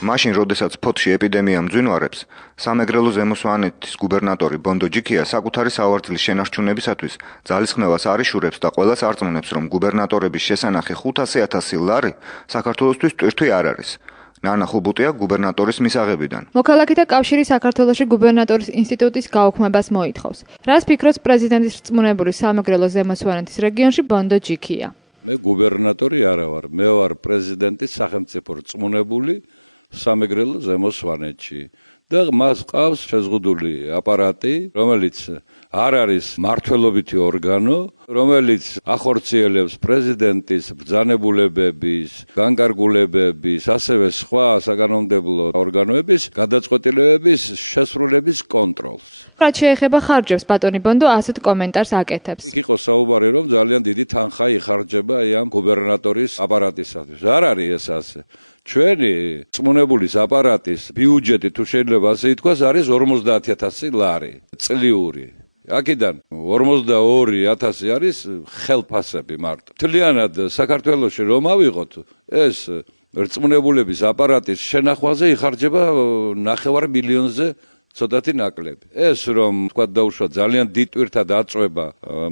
მაშინ, როდესაც ფოთში ეპიდემია მძვინვარებს, სამეგრელო ზემო სვანეთის გუბერნატორი ბონდო ჯიქია საკუთარი სავარძლის შენარჩუნებისათვის ძალისხმევას არ იშურებს და ყველას არწმუნებს, რომ გუბერნატორების შესანახი 500,000 ლარი საქართველოსთვის ტვირთვი არ არის. ნანა ხუბუტია გუბერნატორის მისაღებიდან. მოქალაქეთა კავშირი საქართველოში გუბერნატორის ინსტიტუტის გაუქმებას მოითხოვს. რას ფიქრობს პრეზიდენტის რწმუნებული სამეგრელო ზემო სვანეთის რეგიონში ბონდო ჯიქია? მე გუბერნატორი არა ვარ, მე ვარ პრეზიდენტის სახელმწიფო რწმუნებული სამეგრელო ზემო სვანეთში. და მას ყავს შეზღუდული აპარატი, რომელიც არ არის მმართველობითი ორგანო, რომელიც ახორციელებს პრეზიდენტის ბრძანებულებების, განკარგულებების, ასევე სხვა საკანონმდებლო ორგანოების გადაწყვეტილებების შესრულების კონტროლს. რაც შეეხება ხარჯებს, ბატონი ბონდო ასეთ კომენტარს აკეთებს. იქ იყო საუბარი, რომ ძალიან დიდი თანხა იხარჯება ამ გუბერნატორის აპარატისათვის. არ არის ეს ასე. ჩვენი რწმუნებულის აპარატის ბიუჯეტი, თუ შეიძლება ასე ითქვას, არის 50,000 ლარი წლიური. აქედან 42,000 არის ხელფასები მარტო. მთლიანად საქართველოში რომ ავიღოთ, ეს რწმუნებულების აპარატის შენახვაზე იხარჯება 9 მილიონზე ცოტათი ნაკლები. ეს რომ თქვა დაუშვა ძალიან დიდ ტვირთად აწვება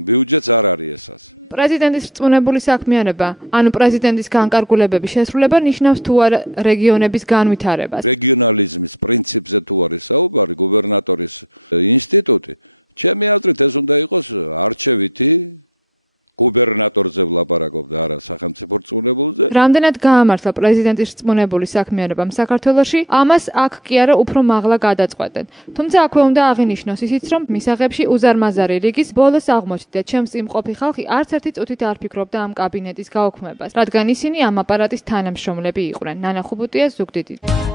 ბიუჯეტს არ არის ეს ასე. პრეზიდენტის რწმუნებული საქმიანობა, ანუ პრეზიდენტის განკარგულებების შესრულება ნიშნავს თუ არა რეგიონების განვითარებას. რეგიონალიზმის პრინციპზე თუ არის საუბარი, გუბერნატორის ინსტიტუტი, ჩემი აზრით ეს უნდა იყოს არჩევითი გუბერნატორზე ვლაპარაკობ და არა სახელმწიფო რწმუნებულზე. რამდენად გაამართლა პრეზიდენტის რწმუნებული საქმიანობამ საქართველოში, ამას აქ კი არა უფრო მაღლა გადაწყვეტენ. თუმცა აქვე უნდა აღინიშნოს ისიც, რომ მისაღებში უზარმაზარი რიგის ბოლოს აღმოჩნდა, ჩემს იმყოფი ხალხი არც ერთი წუთით არ ფიქრობდა ამ კაბინეტის გაუქმებას, რადგან ისინი ამ აპარატის თანამშრომლები იყვნენ. ნანა ხუბუტია, ზუგდიდიდან.